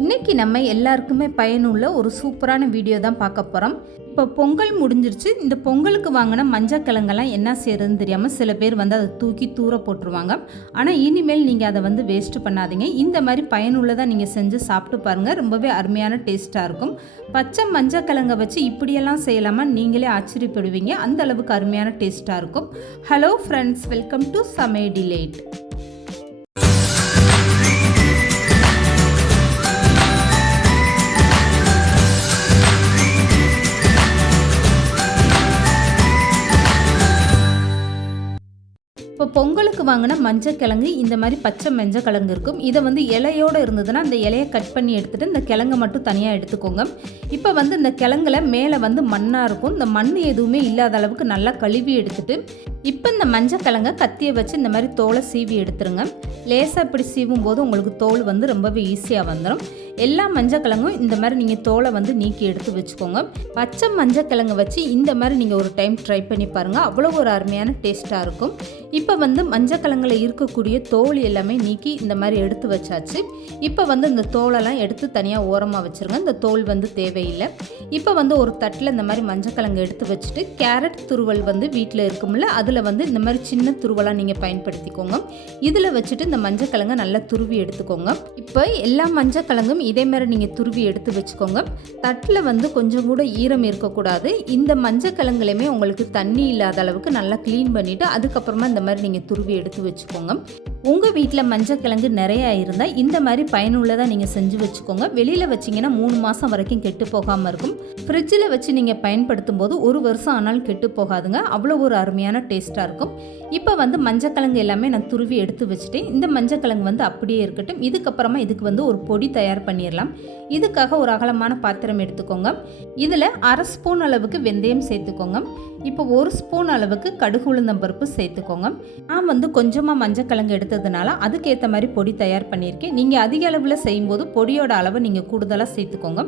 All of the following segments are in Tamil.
இன்றைக்கி நம்ம எல்லாருக்குமே பயனுள்ள ஒரு சூப்பரான வீடியோ தான் பார்க்க போகிறோம். இப்போ பொங்கல் முடிஞ்சிருச்சு. இந்த பொங்கலுக்கு வாங்கின மஞ்சக்கிழங்கெல்லாம் என்ன செய்கிறதுன்னு தெரியாமல் சில பேர் அதை தூக்கி தூர போட்டுருவாங்க. ஆனால் இனிமேல் நீங்கள் அதை வேஸ்ட்டு பண்ணாதீங்க. இந்த மாதிரி பயனுள்ளதாக நீங்கள் செஞ்சு சாப்பிட்டு பாருங்கள். ரொம்பவே அருமையான டேஸ்ட்டாக இருக்கும். பச்சை மஞ்சக்கிழங்கை வச்சு இப்படியெல்லாம் செய்யலாமா, நீங்களே ஆச்சரியப்படுவீங்க. அந்த அளவுக்கு அருமையான டேஸ்ட்டாக இருக்கும். ஹலோ ஃப்ரெண்ட்ஸ், வெல்கம் டு சமையல் டிலைட். இப்போ பொங்கலுக்கு வாங்கின மஞ்சக்கிழங்கு இந்த மாதிரி பச்சை மஞ்சக்கிழங்கு இருக்கும். இதை இலையோடு இருந்ததுன்னா அந்த இலையை கட் பண்ணி எடுத்துகிட்டு இந்த கிழங்கை மட்டும் தனியாக எடுத்துக்கோங்க. இப்போ இந்த கிழங்குல மேலே மண்ணாக இருக்கும். இந்த மண் எதுவுமே இல்லாத அளவுக்கு நல்லா கழுவி எடுத்துட்டு இப்போ இந்த மஞ்சக்கிழங்கை கத்தியை வச்சு இந்த மாதிரி தோலை சீவி எடுத்துருங்க. லேசாக இப்படி சீவும் போது உங்களுக்கு தோல் ரொம்பவே ஈஸியாக வந்துடும். எல்லா மஞ்சக்கிழங்கும் இந்த மாதிரி நீங்கள் தோலை நீக்கி எடுத்து வச்சுக்கோங்க. பச்சை மஞ்சக்கிழங்கை வச்சு இந்த மாதிரி நீங்கள் ஒரு டைம் ட்ரை பண்ணி பாருங்கள். அவ்வளோ ஒரு அருமையான டேஸ்ட்டாக இருக்கும். இப்போ மஞ்சக்கிழங்குல இருக்கக்கூடிய தோல் எல்லாமே நீக்கி இந்த மாதிரி எடுத்து வச்சாச்சு. இப்போ இந்த தோலெல்லாம் எடுத்து தனியாக ஓரமாக வச்சுருங்க. இந்த தோல் தேவையில்லை. இப்போ ஒரு தட்டில் இந்த மாதிரி மஞ்சக்கிழங்கு எடுத்து வச்சுட்டு கேரட் துருவல் வீட்டில் இருக்கும்ல, அதில் இந்த மாதிரி சின்ன துருவலாக நீங்கள் பயன்படுத்திக்கோங்க. இதில் வச்சுட்டு இந்த மஞ்சக்கிழங்கை நல்லா துருவி எடுத்துக்கோங்க. இப்போ எல்லா மஞ்சக்கிழங்கும் இதே மாதிரி நீங்கள் துருவி எடுத்து வச்சுக்கோங்க. தட்டில் கொஞ்சம் கூட ஈரம் இருக்கக்கூடாது. இந்த மஞ்சக்கிழங்குலையுமே உங்களுக்கு தண்ணி இல்லாத அளவுக்கு நல்லா க்ளீன் பண்ணிவிட்டு அதுக்கப்புறமா இந்த மாதிரி நீங்கள் துருவி எடுத்து வச்சுக்கோங்க. உங்கள் வீட்டில் மஞ்சக்கிழங்கு நிறையா இருந்தால் இந்த மாதிரி பயனுள்ளதாக நீங்கள் செஞ்சு வச்சுக்கோங்க. வெளியில் வச்சிங்கன்னா 3 மாதம் வரைக்கும் கெட்டு போகாமல் இருக்கும். ஃப்ரிட்ஜில் வச்சு நீங்கள் பயன்படுத்தும் போது 1 வருஷம் ஆனாலும் கெட்டு போகாதுங்க. அவ்வளோ ஒரு அருமையான டேஸ்ட்டாக இருக்கும். இப்போ மஞ்சக்கிழங்கு எல்லாமே நான் துருவி எடுத்து வச்சுட்டேன். இந்த மஞ்சக்கிழங்கு அப்படியே இருக்கட்டும். இதுக்கப்புறமா இதுக்கு ஒரு பொடி தயார் பண்ணிடலாம். இதுக்காக ஒரு அகலமான பாத்திரம் எடுத்துக்கோங்க. இதில் 1/2 ஸ்பூன் அளவுக்கு வெந்தயம் சேர்த்துக்கோங்க. இப்போ 1 ஸ்பூன் அளவுக்கு கடுகு உளுந்தம்பருப்பு சேர்த்துக்கோங்க. நான் கொஞ்சமாக மஞ்சக்கிழங்கு எடுத்ததுனால அதுக்கேற்ற மாதிரி பொடி தயார் பண்ணியிருக்கேன். நீங்கள் அதிக அளவில் செய்யும்போது பொடியோட அளவை நீங்கள் கூடுதலாக சேர்த்துக்கோங்க.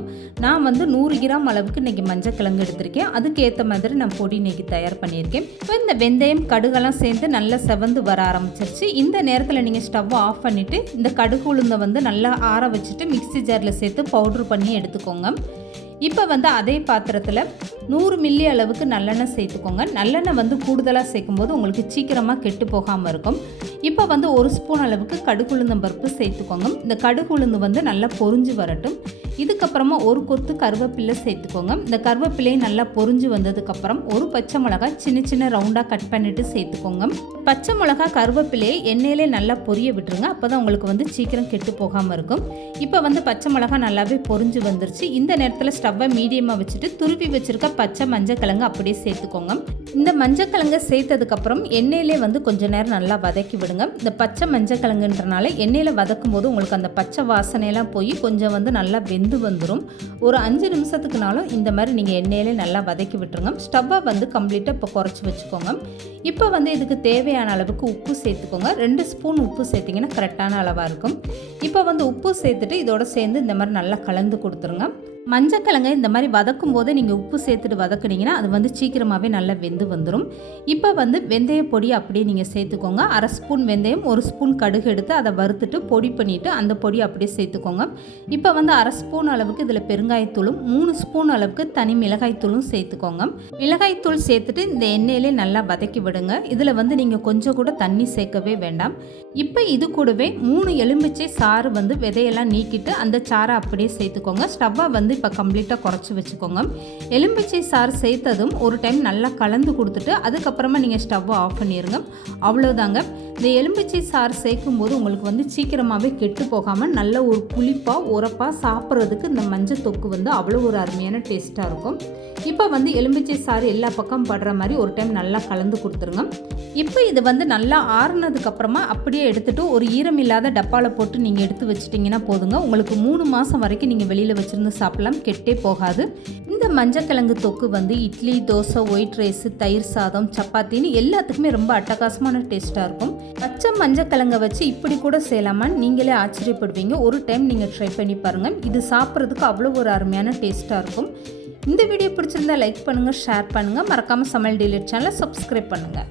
நான் 100 கிராம் அளவுக்கு இன்றைக்கி மஞ்சக்கிழங்கு எடுத்திருக்கேன். அதுக்கேற்ற மாதிரி நான் பொடி இன்றைக்கி தயார் பண்ணியிருக்கேன். இப்போ இந்த வெந்தயம் கடுகெல்லாம் சேர்ந்து நல்லா செவந்து வர ஆரம்பிச்சிருச்சு. இந்த நேரத்தில் நீங்கள் ஸ்டவ்வை ஆஃப் பண்ணிவிட்டு இந்த கடுகு உளுந்தை நல்லா ஆற வச்சுட்டு மிக்ஸி ஜாரில் சேர்த்து பவுட்ரு பண்ணி எடுத்துக்கோங்க. இப்போ அதே பாத்திரத்தில் 100 மில்லி அளவுக்கு நல்லெண்ணெய் சேர்த்துக்கோங்க. நல்லெண்ணெய் கூடுதலாக சேர்க்கும்போது உங்களுக்கு சீக்கிரமாக கெட்டு போகாமல் இருக்கும். இப்போ 1 ஸ்பூன் அளவுக்கு கடுகு உளுந்தம்பருப்பு சேர்த்துக்கோங்க. இந்த கடுகு உளுந்து நல்லா பொரிஞ்சு வரட்டும். இதுக்கப்புறமா 1 கொத்து கருவேப்பிலை சேர்த்துக்கோங்க. இந்த கருவேப்பிலையை நல்லா பொரிஞ்சு வந்ததுக்கப்புறம் 1 பச்சை மிளகாய் சின்ன சின்ன ரவுண்டாக கட் பண்ணிவிட்டு சேர்த்துக்கோங்க. பச்சை மிளகாய் கருவேப்பிலையை எண்ணெயிலே நல்லா பொரிய விட்டுருங்க. அப்போ தான் உங்களுக்கு சீக்கிரம் கெட்டு போகாமல் இருக்கும். இப்போ பச்சை மிளகாய் நல்லாவே பொரிஞ்சு வந்துருச்சு. இந்த நேரத்தில் ஸ்டவ்வை மீடியமாக வச்சுட்டு துருவி வச்சுருக்க பச்சை மஞ்சக்கிழங்கு அப்படியே சேர்த்துக்கோங்க. இந்த மஞ்சக்கிழங்கை சேர்த்ததுக்கப்புறம் எண்ணெயிலே கொஞ்சம் நேரம் நல்லா வதக்கி விடுங்க. இந்த பச்சை மஞ்சக்கிழங்குன்றனால எண்ணெயில் வதக்கும் போது உங்களுக்கு அந்த பச்சை வாசனையெல்லாம் போய் கொஞ்சம் நல்லா வெந்து வந்துடும். ஒரு 5 நிமிஷத்துக்குனாலும் இந்த மாதிரி நீங்கள் எண்ணெயிலே நல்லா வதக்கி விட்டுருங்க. ஸ்டவ்வை கம்ப்ளீட்டாக இப்போ குறைச்சி வச்சுக்கோங்க. இப்போ இதுக்கு தேவையான அளவுக்கு உப்பு சேர்த்துக்கோங்க. 2 ஸ்பூன் உப்பு சேர்த்திங்கன்னா கரெக்டான அளவாக இருக்கும். இப்போ உப்பு சேர்த்துட்டு இதோட சேர்ந்து இந்த மாதிரி நல்லா கலந்து கொடுத்துருங்க. மஞ்சக்கிழங்கை இந்த மாதிரி வதக்கும் போது நீங்கள் உப்பு சேர்த்துட்டு வதக்குனீங்கன்னா அது சீக்கிரமாகவே நல்லா வெந்து வந்துடும். இப்போ வெந்தய பொடி அப்படியே நீங்கள் சேர்த்துக்கோங்க. 1/2 ஸ்பூன் வெந்தயம், 1 ஸ்பூன் கடுகு எடுத்து அதை வறுத்துட்டு பொடி பண்ணிவிட்டு அந்த பொடி அப்படியே சேர்த்துக்கோங்க. இப்போ 1/2 ஸ்பூன் அளவுக்கு இதில் பெருங்காயத்தூளும் 3 ஸ்பூன் அளவுக்கு தனி மிளகாய்த்தூளும் சேர்த்துக்கோங்க. மிளகாய்த்தூள் சேர்த்துட்டு இந்த எண்ணெயிலே நல்லா வதக்கி விடுங்க. இதில் நீங்கள் கொஞ்சம் கூட தண்ணி சேர்க்கவே வேண்டாம். இப்போ இது கூடவே 3 எலுமிச்சை சாறு விதையெல்லாம் நீக்கிட்டு அந்த சாறை அப்படியே சேர்த்துக்கோங்க. ஸ்டவ்வை இப்போ கம்ப்ளீட்டாக குறைச்சி வச்சுக்கோங்க. எலும்பிச்சை சாறு சேர்த்ததும் ஒரு டைம் நல்லா கலந்து கொடுத்துட்டு அதுக்கப்புறமா நீங்கள் ஸ்டவ்வை ஆஃப் பண்ணிடுங்க. அவ்வளோதாங்க. இந்த எலும்பிச்சை சாறு சேர்க்கும் போது உங்களுக்கு சீக்கிரமாகவே கெட்டு போகாமல் நல்ல ஒரு புளிப்பாக உரப்பாக சாப்பிட்றதுக்கு இந்த மஞ்சள் தொக்கு அவ்வளோ ஒரு அருமையான டேஸ்ட்டாக இருக்கும். இப்போ எலும்பிச்சை சாறு எல்லா பக்கம் படுற மாதிரி ஒரு டைம் நல்லா கலந்து கொடுத்துருங்க. இப்போ இது நல்லா ஆறுனதுக்கப்புறமா அப்படியே எடுத்துகிட்டு ஒரு ஈரம் இல்லாத டப்பாவில் போட்டு நீங்கள் எடுத்து வச்சிட்டிங்கன்னா போதுங்க. உங்களுக்கு 3 மாதம் வரைக்கும் நீங்கள் வெளியில் வச்சுருந்து சாப்பிடலாம், கெட்டே போகாது. இந்த மஞ்சக்கிழங்கு தொக்கு இட்லி, தோசை, ஒயிட் ரைஸு, தயிர் சாதம், சப்பாத்தின்னு எல்லாத்துக்குமே ரொம்ப அட்டகாசமான டேஸ்ட்டாக இருக்கும். பச்சை மஞ்சக்கிழங்கை வச்சு இப்படி கூட செய்யலாமான்னு நீங்களே ஆச்சரியப்படுவீங்க. ஒரு டைம் நீங்கள் ட்ரை பண்ணி பாருங்கள். இது சாப்பிட்றதுக்கு அவ்வளோ ஒரு அருமையான டேஸ்ட்டாக இருக்கும். இந்த வீடியோ பிடிச்சிருந்தா லைக் பண்ணுங்கள், ஷேர் பண்ணுங்கள். மறக்காமல் சமையல் டிலைட் சேனலை சப்ஸ்கிரைப் பண்ணுங்கள்.